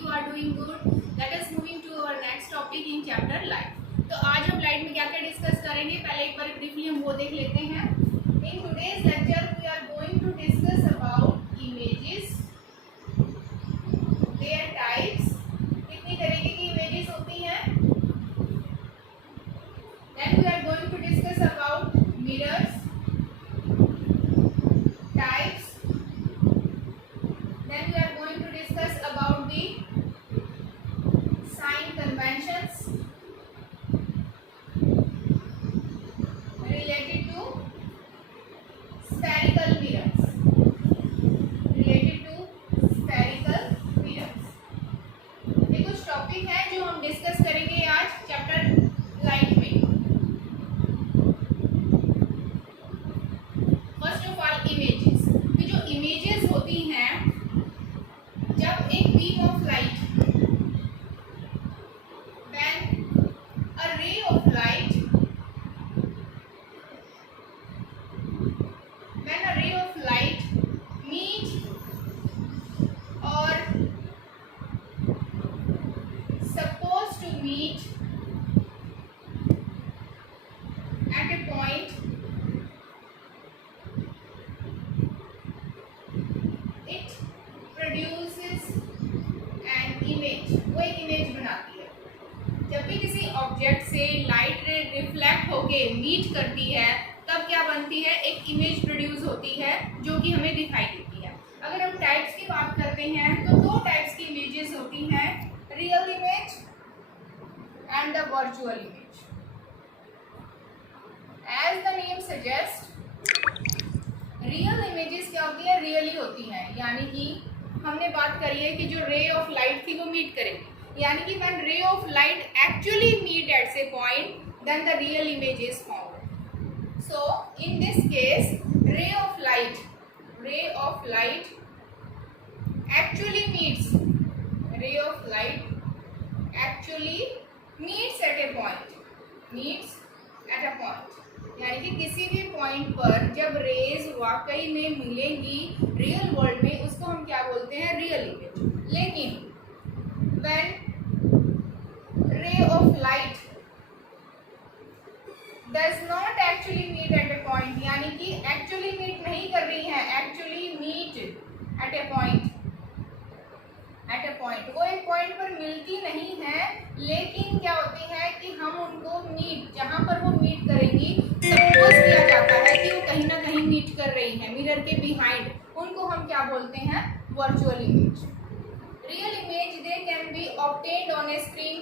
you are doing good. Let us moving to our next topic in chapter light. तो आज हम light में क्या क्या डिस्कस करेंगे, पहले एक बार ब्रीफली हम वो देख लेते हैं. In today's lecture we are going to discuss about images, their types, कितनी तरीके की images होती हैं. Then we are going to discuss about mirrors, types. Then we are going to discuss about the sign conventions related to spherical mirrors. ये कुछ topic है जो हम डिस्कस करेंगे आज चैप्टर लाइट में. First of all images. जो images होती हैं, जब एक beam of light, when a ray of light meet or supposed to meet at a point, it produces an image. वो एक इमेज बनाती है. जब भी किसी ऑब्जेक्ट से लाइट रे रिफ्लेक्ट होके मीट करती है, तब क्या बनती है, एक इमेज प्रोड्यूस होती है जो कि हमें दिखाई देती है. अगर हम टाइप्स की बात करते हैं तो दो टाइप्स की इमेजेस होती हैं, real image and the virtual image. As the name suggest, real images क्या होती है, रियली होती हैं. यानी कि हमने बात करी है कि जो रे ऑफ लाइट थी वो मीट करेंगे, यानी कि when ray of light actually meet at a point, then the real image is formed. So in this case, ray of light actually meets at a point, यानी कि किसी भी पॉइंट पर जब रेज वाकई में मिलेंगी रियल वर्ल्ड में, उसको हम क्या बोलते हैं, रियल इमेज. लेकिन when ray of light does not actually meet at a point, यानी कि actually meet नहीं कर रही है, actually meet at a point, वो एक पॉइंट पर मिलती नहीं है, लेकिन क्या होती है कि हम उनको मीट, जहां पर वो मीट करेंगी, सपोज किया जाता है कि वो कहीं ना कहीं मीट कर रही है मिरर के बिहाइंड, उनको हम क्या बोलते हैं, virtual image. Real image, they can be obtained on a screen.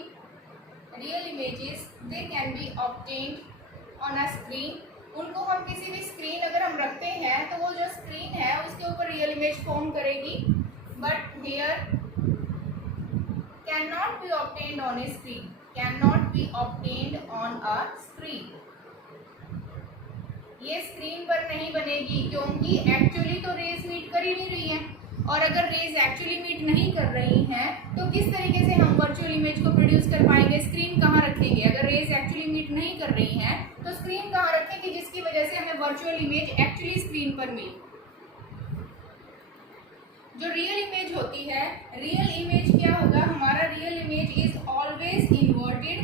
Real images, they can be obtained on a screen. उनको हम किसी भी स्क्रीन अगर हम रखते हैं तो वो जो स्क्रीन है उसके ऊपर रियल इमेज फॉर्म करेगी. But here cannot be obtained on a screen. Cannot be obtained on a screen. ये स्क्रीन पर नहीं बनेगी क्योंकि एक्चुअली तो रेज मीट कर ही नहीं रही है. और अगर रेज एक्चुअली मीट नहीं कर रही हैं तो किस तरीके से हम वर्चुअल इमेज को प्रोड्यूस कर पाएंगे, स्क्रीन कहाँ रखेंगे. अगर रेज एक्चुअली मीट नहीं कर रही हैं तो स्क्रीन कहाँ रखेंगे, जिसकी वजह से हमें वर्चुअल इमेज एक्चुअली स्क्रीन पर मिले. जो रियल इमेज होती है, रियल इमेज क्या होगा, हमारा real image is always inverted.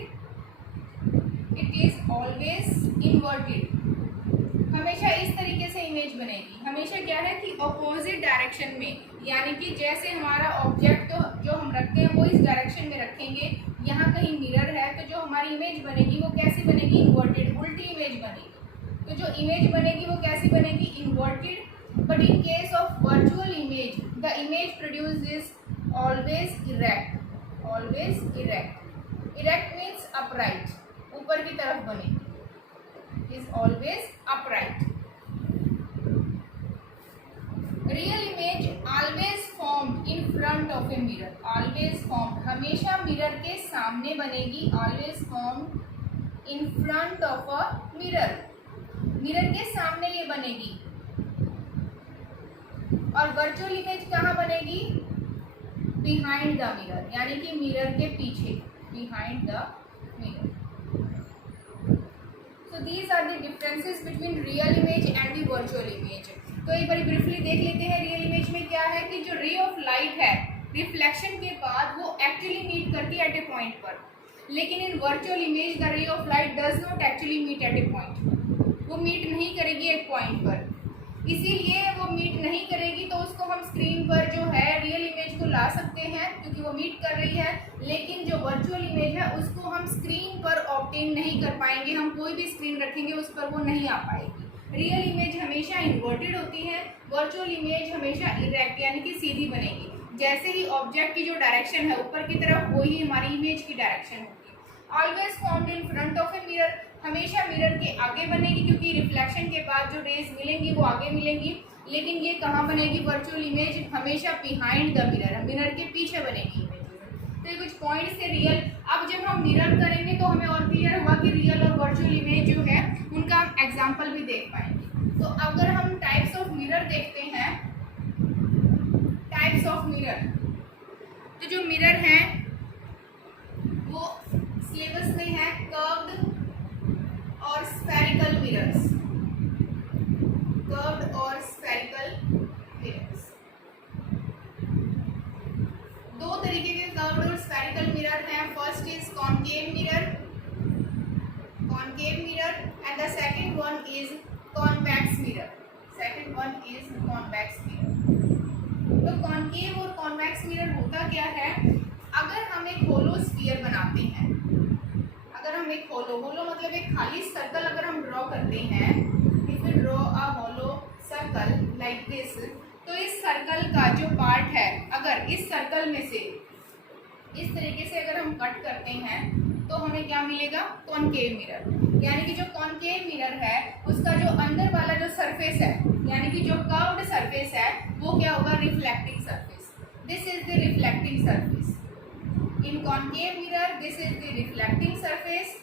It is always inverted. हमेशा इस तरीके से इमेज बनेगी. हमेशा क्या है कि ऑपोजिट डायरेक्शन में, यानी कि जैसे हमारा ऑब्जेक्ट तो जो हम रखते हैं वो इस डायरेक्शन में रखेंगे. यहाँ कहीं मिरर है तो जो हमारी इमेज बनेगी वो कैसी बनेगी, इन्वर्टेड, उल्टी इमेज बनेगी. तो जो इमेज बनेगी वो कैसी बनेगी, inverted. But in case of virtual image, the image produced is always erect. Erect means upright, ऊपर की तरफ बनेगी, is always upright. Real image always formed in front of a mirror. Always formed, हमेशा mirror के सामने बनेगी. Always formed in front of a mirror. Mirror के सामने ये बनेगी. और वर्चुअल इमेज कहाँ बनेगी, बिहाइंड द मिरर, यानी कि मिरर के पीछे, behind the mirror. So these are the differences between real image and the virtual image. तो एक बार ब्रीफली देख लेते हैं. रियल इमेज में क्या है कि जो रे ऑफ लाइट है रिफ्लेक्शन के बाद वो एक्चुअली मीट करती है एट ए पॉइंट पर, लेकिन in virtual image the ray of light does not actually meet at a point. वो मीट नहीं करेगी एक पॉइंट पर, इसीलिए वो मीट नहीं करेगी तो उसको हम स्क्रीन पर जो है रियल इमेज को ला सकते हैं क्योंकि वो मीट कर रही है, लेकिन जो वर्चुअल इमेज है उसको हम स्क्रीन पर ऑब्टेन नहीं कर पाएंगे। हम कोई भी स्क्रीन रखेंगे उस पर वो नहीं आ पाएगी। रियल इमेज हमेशा इन्वर्टेड होती है, वर्चुअल इमेज हमेशा इरेक्ट यानी कि सीधी बनेगी। जैसे ही ऑब्जेक्ट की जो डायरेक्शन है ऊपर की तरफ, वही हमारी इमेज की डायरेक्शन होगी। Always found in front of a mirror, हमेशा मिरर के आगे बनेगी क्योंकि रिफ्लेक्शन के बाद जो रेज मिलेंगी वो आगे मिलेंगी, लेकिन ये कहाँ बनेगी? वर्चुअल इमेज हमेशा बिहाइंड द मिरर, मिरर के पीछे बनेगी इमेज। तो ये कुछ पॉइंट्स थे रियल। अब जब हम मिरर करेंगे तो हमें और क्लियर हुआ कि रियल और वर्चुअल इमेज जो है उनका हम एग्जाम्पल भी देख पाएंगे। तो अगर हम टाइप्स ऑफ मिरर देखते हैं, टाइप्स ऑफ मिरर, तो जो मिरर हैं वो सिलेबस में है कर्व्ड और स्फेरिकल मिरर्स, कर्व्ड और स्फेरिकल मिरर्स। दो तरीके के कर्व्ड और स्फेरिकल मिरर हैं। First is concave mirror, concave mirror, and the second one is convex mirror, second one is convex mirror. तो कॉनकेव और कॉन्वेक्स मिरर होता क्या है? अगर हम एक होलो स्फीयर बनाते हैं, अगर हम एक होलो मतलब एक खाली सर्कल अगर हम ड्रॉ करते हैं, if we draw a hollow circle like this, तो इस सर्कल का जो पार्ट है, अगर इस सर्कल में से इस तरीके से अगर हम कट करते हैं तो हमें क्या मिलेगा? Concave mirror. यानी कि जो कॉनकेव मिरर है उसका जो अंदर वाला जो सरफेस है, यानी कि जो कर्व्ड सरफेस है, वो क्या होगा? Reflecting surface. This is the reflecting surface. In concave mirror, this is the reflecting surface,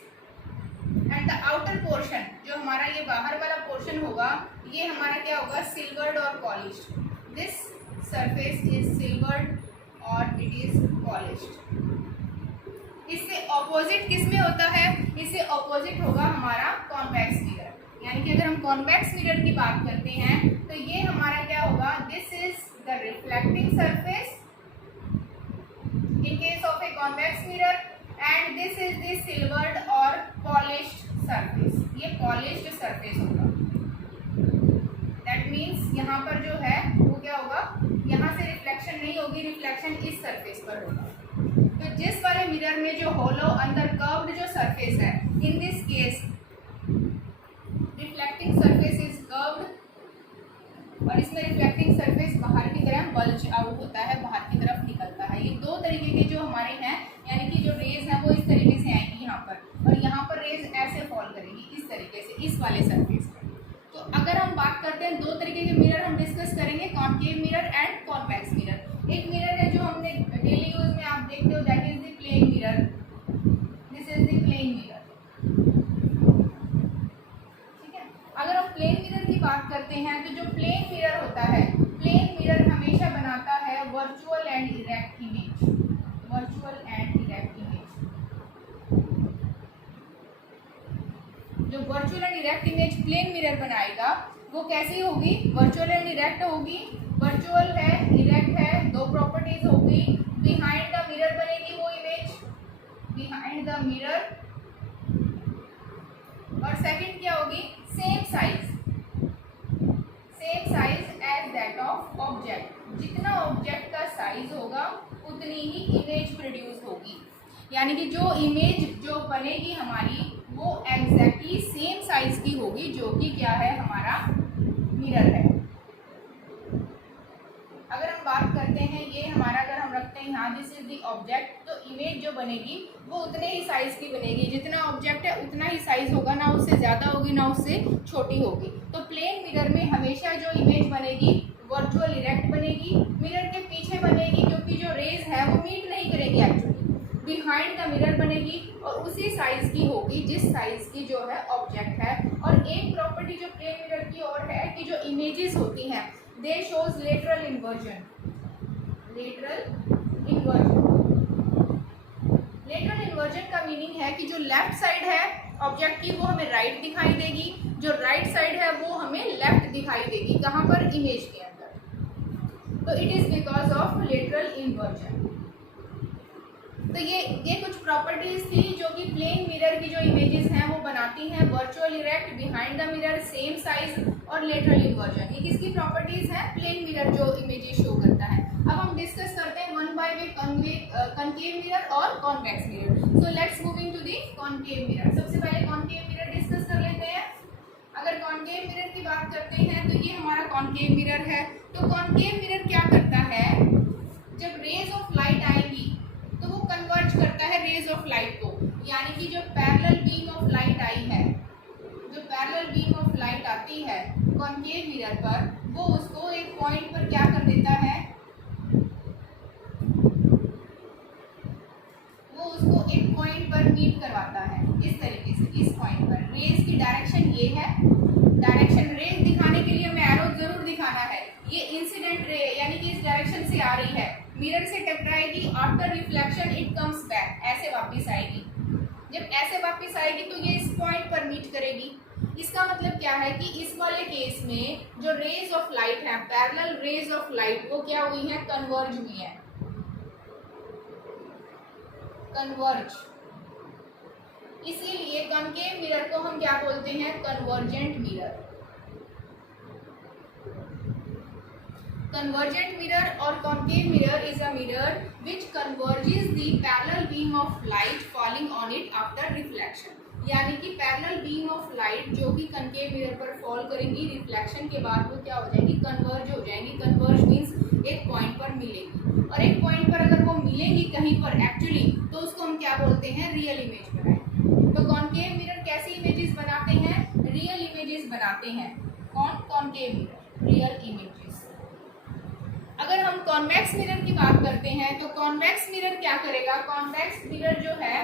and the outer portion, जो हमारा ये बाहर वाला पोर्शन होगा, ये हमारा क्या होगा? सिल्वर्ड और polished. This surface is silvered और it is polished। इससे ऑपोजिट किस में होता है? इससे ऑपोजिट होगा हमारा कॉन्वेक्स मिरर। यानी कि अगर हम कॉन्वेक्स मिरर की बात करते हैं तो ये हमारा क्या होगा? This is the reflecting surface in case of a convex mirror, and this is the silvered or polished surface। ये polished surface होगा। That means यहाँ पर जो है वो क्या होगा? यहाँ से रिफ्लेक्शन नहीं होगी, रिफ्लेक्शन इस सरफेस पर होगा। तो जिस वाले मिरर में जो होलो अंदर कर्व्ड जो सरफेस है, in this case reflecting surface is curved, और इसमें रिफ्लेक्टिंग सरफेस बाहर की तरफ बल्ज आउट होता है, बाहर की तरफ निकलता है। ये दो तरीके के जो हमारे हैं, यानी कि जो रेज हैं वो इस तरीके से आएंगी यहाँ पर, और यहाँ पर रेज ऐसे फॉल करेगी इस तरीके से इस वाले सरफेस पर। तो अगर हम बात करते हैं दो तरीके के मिरर हम डिस्कस करेंगे, concave mirror and convex mirror. एक मिरर है जो हमने डेली यूज में आप देखते हो, that is the plane mirror. This is the plane mirror. अगर हम प्लेन मिरर की बात करते हैं तो जो प्लेन मिरर होता है, प्लेन मिरर हमेशा बनाता है virtual and erect image, virtual and erect image. जो virtual and erect image plane mirror बनाएगा वो कैसी होगी? वर्चुअल एंड इरेक्ट होगी। वर्चुअल है, इरेक्ट है, दो प्रॉपर्टीज होगी। बिहाइंड द मिरर बनेगी वो इमेज, बिहाइंड द मिरर, और सेकंड क्या होगी? Same size as that of object. जितना ऑब्जेक्ट का साइज होगा उतनी ही इमेज प्रोड्यूस होगी। यानी कि जो इमेज जो बनेगी हमारी वो एग्जैक्टली सेम साइज की होगी, जो कि क्या है? हमारा मिरर है। अगर हम बात करते हैं ये हमारा, अगर हम रखते हैं यहाँ दिस इज द ऑब्जेक्ट, तो इमेज जो बनेगी वो उतने ही साइज की बनेगी। जितना ऑब्जेक्ट है उतना ही साइज होगा, ना उससे ज़्यादा होगी ना उससे छोटी होगी। तो प्लेन मिरर में हमेशा जो इमेज बनेगी वर्चुअल इरेक्ट बनेगी, मिरर के पीछे बनेगी क्योंकि जो रेज है वो मीट नहीं करेगी एक्चुअली, बिहाइंड द मिरर बनेगी और उसी साइज की होगी जिस साइज की जो है ऑब्जेक्ट है। और एक प्रॉपर्टी जो प्लेन मिरर की और है कि जो इमेजेस होती हैं दे shows lateral inversion, lateral inversion. Lateral inversion का मीनिंग है कि जो लेफ्ट साइड है ऑब्जेक्ट की वो हमें राइट दिखाई देगी, जो राइट साइड है वो हमें लेफ्ट दिखाई देगी। कहाँ पर? इमेज के अंदर। तो it is because of lateral inversion. तो ये कुछ प्रॉपर्टीज थी जो कि प्लेन मिरर की जो इमेजेस हैं वो बनाती हैं। Virtual erect, behind the mirror, same size और लेटरल इन्वर्जन, ये किसकी प्रॉपर्टीज हैं? प्लेन मिरर जो इमेजेस शो करता है। अब हम डिस्कस करते हैं one by way concave mirror और convex mirror. So let's moving to the concave mirror. सबसे पहले कॉनकेव मिरर डिस्कस कर लेते हैं। अगर कॉनकेव मिरर की बात करते हैं तो ये हमारा कॉनकेव मिरर है। तो कॉनकेव मिरर क्या करता है? जब रेज ऑफ लाइट आएगी तो वो कन्वर्ज करता है रेज ऑफ लाइट को, यानी कि जो पैरेलल बीम ऑफ लाइट आई है, जो पैरेलल बीम ऑफ लाइट आती है कॉनकेव मिरर पर, वो उसको एक पॉइंट पर क्या कर देता है? वो उसको एक पॉइंट पर मीट करवाता है इस तरीके से। इस पॉइंट पर रेज की डायरेक्शन ये है, डायरेक्शन रेज दिखाने के लिए हमें एरो जरूर दिखाना है। ये इंसिडेंट रे यानी कि इस डायरेक्शन से आ रही है, मिरर से टकराएगी, after reflection it comes back, ऐसे वापस आएगी। जब ऐसे वापस आएगी तो ये इस पॉइंट पर मीट करेगी। इसका मतलब क्या है कि इस वाले केस में जो रेज ऑफ लाइट है, पैरेलल रेज ऑफ लाइट, वो क्या हुई है? कन्वर्ज हुई है, कन्वर्ज। इसीलिए कॉनकेव मिरर को हम क्या बोलते हैं? Convergent mirror. Convergent mirror or concave mirror is a mirror which converges the parallel beam of light falling on it after reflection। यानी कि पैरेलल बीम ऑफ लाइट जो कि कॉनकेव मिरर पर फॉल करेंगी, रिफ्लेक्शन के बाद वो क्या हो जाएंगी? कन्वर्ज हो जाएंगी। कन्वर्ज मीन्स एक पॉइंट पर मिलेंगी, और एक पॉइंट पर अगर वो मिलेंगी कहीं पर एक्चुअली, तो उसको हम क्या बोलते हैं? रियल इमेज बनाएंगे। तो कॉनकेव मिरर कैसी इमेजेस बनाते हैं? रियल इमेजेस बनाते हैं। कौन? Concave mirror, real images. अगर हम कॉन्वेक्स मिरर की बात करते हैं तो कॉन्वेक्स मिरर क्या करेगा? कॉन्वेक्स मिरर जो है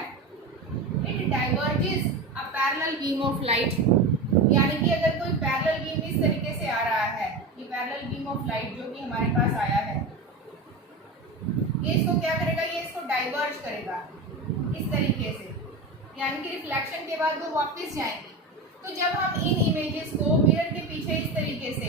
it diverges a parallel beam of light, यानी कि अगर कोई पैरेलल बीम इस तरीके से आ रहा है, ये पैरेलल बीम ऑफ लाइट जो कि हमारे पास आया है, ये इसको क्या करेगा? ये इसको डाइवर्ज करेगा इस तरीके से, यानी कि रिफ्लेक्शन के बाद वो वापस जाएंगे। तो जब हम इन इमेजेस को मिरर के पीछे इस तरीके से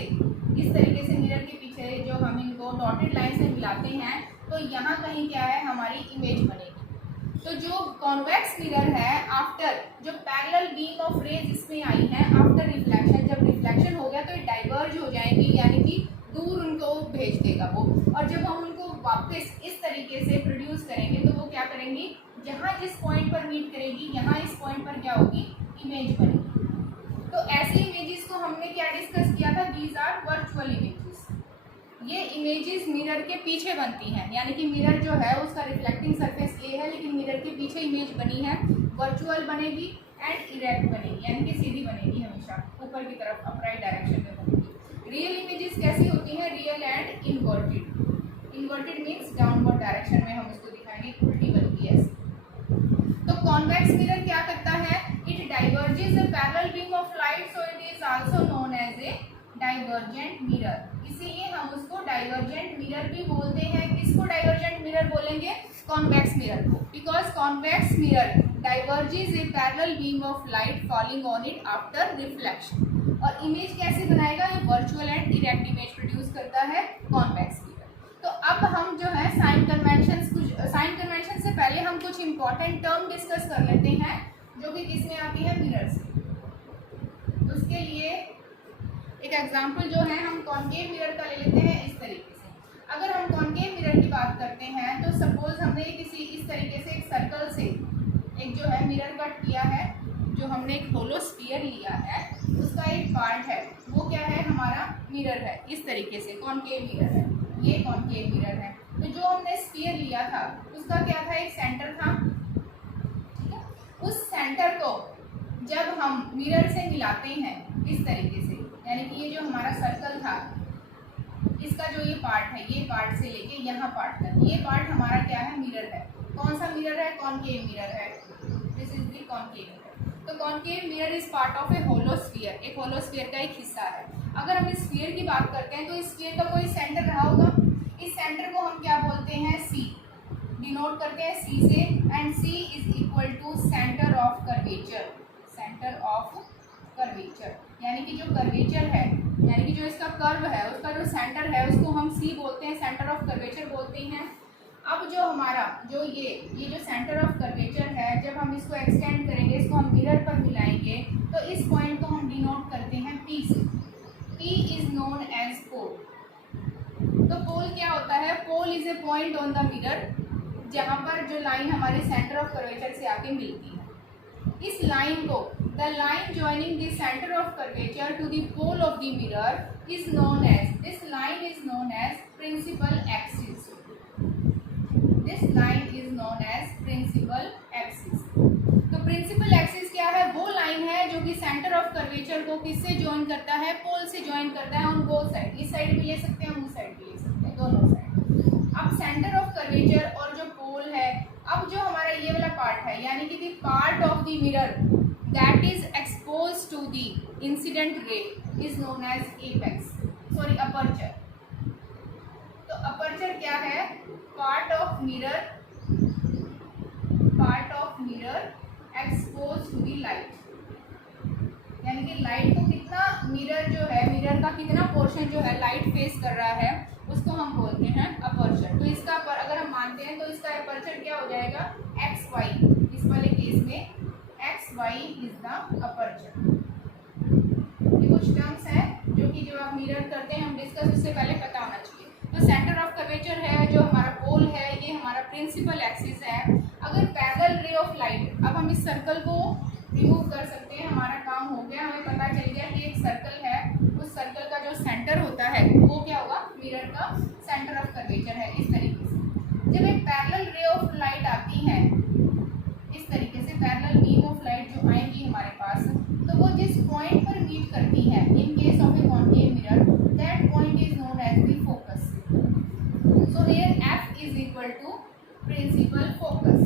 मिरर के पीछे जो हम इनको डॉटेड लाइन से मिलाते हैं, तो यहाँ कहीं क्या है? हमारी इमेज बनेगी। तो जो कॉन्वेक्स मिरर है, आफ्टर जो पैरेलल बीम ऑफ रेज इसमें आई है, आफ्टर रिफ्लेक्शन, जब रिफ्लेक्शन हो गया तो ये डाइवर्ज हो जाएंगी, यानी कि दूर उनको भेज देगा वो। और जब हम उनको वापस इस तरीके से प्रोड्यूस करेंगे तो वो क्या करेंगी? जहाँ जिस पॉइंट पर मीट करेगी, यहाँ इस पॉइंट पर क्या होगी? इमेज बनेगी। तो ऐसी इमेजेस को हमने क्या डिस्कस किया था? These are virtual images. ये इमेजेस मिरर के पीछे बनती हैं, यानी कि मिरर जो है उसका रिफ्लेक्टिंग सरफेस ए है, लेकिन मिरर के पीछे इमेज बनी है। वर्चुअल बनेगी एंड इरेक्ट बनेगी, यानी कि सीधी बनेगी, हमेशा ऊपर की तरफ अपराइट डायरेक्शन में बनेगी। रियल इमेजेस कैसी होती हैं? Real and inverted. Inverted means downward direction में हम उसको दिखाएंगे, उल्टी बनती है। तो कॉन्वेक्स मिरर क्या करता है? It diverges the parallel beam of light, so it is also known as a divergent mirror. इसीलिए हम उसको डाइवर्जेंट मिरर भी बोलते हैं। किसको डाइवर्जेंट मिरर बोलेंगे? कॉन्वेक्स मिरर को, because convex mirror diverges a parallel beam of light falling on it after reflection. और इमेज कैसे बनाएगा? ये virtual and erect image produce करता है कॉन्वेक्स मिरर। तो अब हम जो है साइन कन्वेंशन से पहले हम कुछ इंपॉर्टेंट टर्म डिस्कस कर लेते हैं जो कि किसमें आती है? मिरर से। उसके लिए एक एग्जांपल जो है हम कॉनकेव मिरर का ले लेते हैं इस तरीके से। अगर हम कॉनकेव मिरर की बात करते हैं तो सपोज हमने किसी इस तरीके से एक सर्कल से एक जो है मिरर कट किया है, जो हमने एक होलो स्फीयर लिया है, उसका एक पार्ट है, वो क्या है? हमारा मिरर है। इस तरीके से कॉनकेव मिरर है, ये कॉनकेव मिरर है। तो जो हमने स्फीयर लिया था उसका क्या था? एक सेंटर था, ठीक है? उस सेंटर को जब हम मिरर से मिलाते हैं इस तरीके से, यानी कि ये जो हमारा सर्कल था, इसका जो ये पार्ट है, ये पार्ट से लेके यहाँ पार्ट तक, ये पार्ट हमारा क्या है? मिरर है। कौन सा मिरर है? कॉनकेव मिरर है। This is the concave mirror. तो concave mirror is part of a hollow sphere, एक होलो स्फीयर का एक हिस्सा है। अगर हम इस स्फीयर की बात करते हैं तो इस स्फीयर का कोई सेंटर रहा होगा, इस सेंटर को हम क्या बोलते हैं? सी, डिनोट करते हैं सी से, and C is equal to centre of curvature. Centre of curvature यानी कि जो कर्वेचर है, यानी कि जो इसका कर्व है, उसका जो सेंटर है उसको हम सी बोलते हैं, सेंटर ऑफ कर्वेचर बोलते हैं। अब जो हमारा जो ये जो सेंटर ऑफ कर्वेचर है, जब हम इसको एक्सटेंड करेंगे, इसको हम मिरर पर मिलाएंगे, तो इस पॉइंट को हम डिनोट करते हैं P से। P is known as pole. तो पोल क्या होता है? Pole is a point on the mirror जहाँ पर जो लाइन हमारे सेंटर ऑफ कर्वेचर से आके मिलती है। इस लाइन को, the line joining the centre of curvature to the pole of the mirror is known as, this line is known as principal axis. This line is known as principal axis. तो principal axis क्या है? वो line है जो कि centre of curvature को किससे join करता है? पोल से ज्वाइन करता है ऑन बोथ साइड। इस साइड भी ले सकते हैं, उस साइड भी ले सकते हैं, दोनों साइड। अब सेंटर ऑफ कर्वेचर और जो पोल है, अब जो हमारा ये वाला पार्ट है, यानी कि the part of the mirror that is expose to the incident ray is known as apex, sorry aperture. तो अपर्चर क्या है? Part of mirror expose to the light, यानी कि लाइट को कितना, मिरर जो है, मिरर का कितना पोर्शन जो है लाइट फेस कर रहा है, उसको हम बोलते हैं अपर्चर। तो इसका अगर हम मानते हैं तो इसका अपर्चर क्या हो जाएगा? X Y. इस वाले केस में X Y is the aperture. ये कुछ टर्म्स हैं जो कि जब आप मिरर करते हैं हम डिस्कस, उससे पहले पता होना चाहिए। तो सेंटर ऑफ कर्वेचर है, जो हमारा पोल है, ये हमारा प्रिंसिपल एक्सिस है। अगर पैरेलल रे ऑफ लाइट, अब हम इस सर्कल को रिमूव कर सकते हैं, हमारा काम हो गया, हमें पता चल गया कि एक सर्कल है, उस सर्कल का जो सेंटर होता है वो क्या होगा? मिरर का सेंटर ऑफ कर्वेचर है। इस तरीके से जब एक पैरेलल रे ऑफ लाइट आती है, इस तरीके से पैरेलल बीम ऑफ लाइट जो आएंगी हमारे पास, तो वो जिस पॉइंट पर मीट करती है, in case of a concave mirror, that point is known as the focus. So here F is equal to principal focus.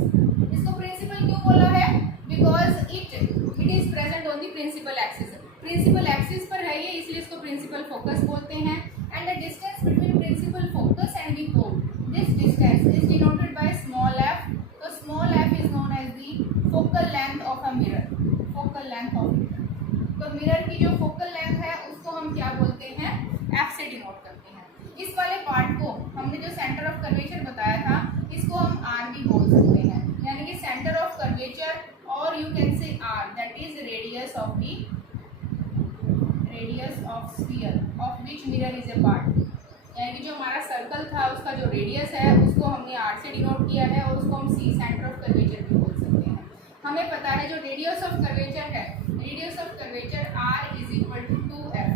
इसको प्रिंसिपल क्यों बोला है? Because it is present on the principal axis. Principal axis पर है ये, इसलिए इसको principal focus बोलते हैं। And the distance between principal focus and the pole, this distance is denoted by small f। तो small f is known as the focal length of a mirror, focal length of mirror. तो mirror की जो focal length है उसको हम क्या बोलते हैं? f से डिनोट करते हैं। इस वाले पार्ट को हमने जो सेंटर ऑफ कर्वेचर बताया था, इसको हम r भी बोल सकते हैं, यानी कि सेंटर ऑफ कर्वेचर, और यू कैन से r, that is radius of the radius of sphere of which mirror is a part. यानी कि जो हमारा सर्कल था उसका जो रेडियस है उसको हमने r से डिनोट किया है, और उसको हम c, सेंटर ऑफ कर्वेचर भी बोल सकते हैं। हमें पता है जो रेडियस ऑफ कर्वेचर है, radius of curvature r is equal to 2f,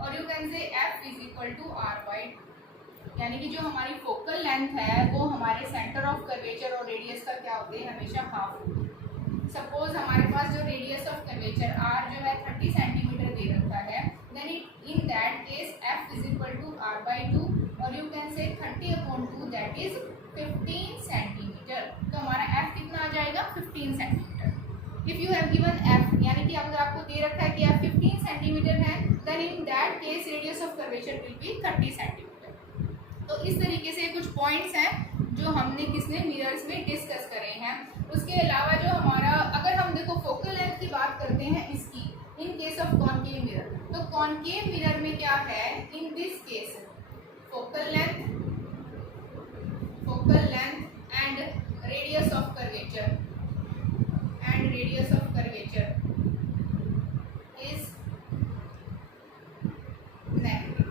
और you can say f is equal to r by 2। यानी कि जो हमारी फोकल लेंथ है वो हमारे सेंटर ऑफ कर्वेचर और रेडियस का क्या होते हैं? हमेशा हाफ होते हैं। सपोज हमारे पास जो रेडियस ऑफ कर्वेचर r जो है 30 सेंटीमीटर दे रखा है, then in that case f is equal to r by 2, और यू कैन से 30/2 दैट इज 15 सेंटीमीटर। तो हमारा f कितना आ जाएगा? 15 centimetre. If you have given f, यानी कि अगर आपको दे रखा है कि f 15 सेंटीमीटर है, then in that case radius of curvature will be 30 centimetre. तो इस तरीके से कुछ पॉइंट्स हैं जो हमने किसने मिरर्स में डिस्कस करे हैं। उसके अलावा जो हमारा, अगर हम देखो फोकल लेंथ की बात करते हैं इसकी, इन केस ऑफ कॉनकेव मिरर, तो कॉनकेव मिरर में क्या है? In this case focal length and radius of curvature is negative.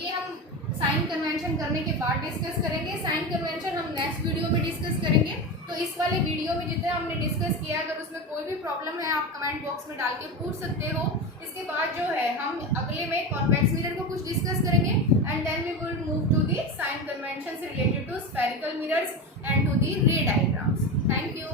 ये हम साइन कन्वेंशन करने के बाद डिस्कस करेंगे। साइन कन्वेंशन हम नेक्स्ट वीडियो में डिस्कस करेंगे। तो इस वाले वीडियो में जितना हमने डिस्कस किया, अगर उसमें कोई भी प्रॉब्लम है आप कमेंट बॉक्स में डाल के पूछ सकते हो। इसके बाद जो है हम अगले में कॉन्वेक्स मिरर को कुछ डिस्कस करेंगे, and then we will move to the sign convention related to spherical mirrors and to the ray diagrams. Thank you.